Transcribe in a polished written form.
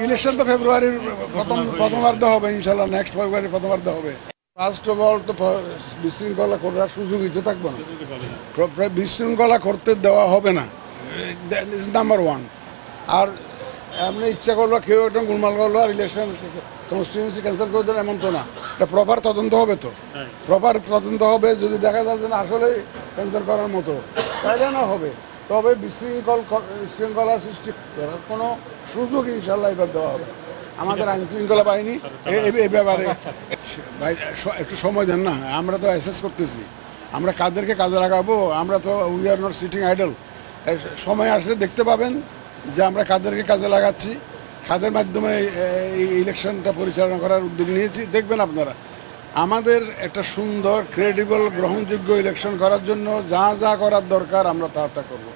Election তো ফেব্রুয়ারির প্রথমার্ধে হবে, ইনশাল্লাহ নেক্সট ফেব্রুয়ারি প্রথমার্ধে হবে। ফার্স্ট অফ অল তো বিশৃঙ্খলা করার সুযোগই তো থাকবে না, বিশৃঙ্খলা করতে দেওয়া হবে না, ইজ নাম্বার ওয়ান। আর এমনি ইচ্ছা করলো কেউ একটা গোলমাল করলো আর ইলেকশন কনস্টিটিউয়েন্সি ক্যান্সেল করে দেন, এমন তো না। এটা প্রপার তদন্ত হবে, তো প্রপার তদন্ত হবে। যদি দেখা যায় যে আসলে ক্যান্সেল করার মতো, তাইলে না হবে। তবে বিশৃঙ্খলা সৃষ্টি করার কোনো সুযোগ ইনশাল্লাহ এবার দেওয়া হবে। আমাদের আইন শৃঙ্খলা বাহিনী এই ব্যাপারে ভাই একটু সময় দেন না, আমরা তো অ্যাসেস করতেছি, আমরা কাদেরকে কাজে লাগাবো। আমরা তো we are not sitting idle. সময় আসলে দেখতে পাবেন যে আমরা কাদেরকে কাজে লাগাচ্ছি, কাদের মাধ্যমে এই ইলেকশনটা পরিচালনা করার উদ্যোগ নিয়েছি। দেখবেন আপনারা, আমাদের একটা সুন্দর ক্রেডিবল গ্রহণযোগ্য ইলেকশন করার জন্য যা যা করার দরকার আমরা তা করবো।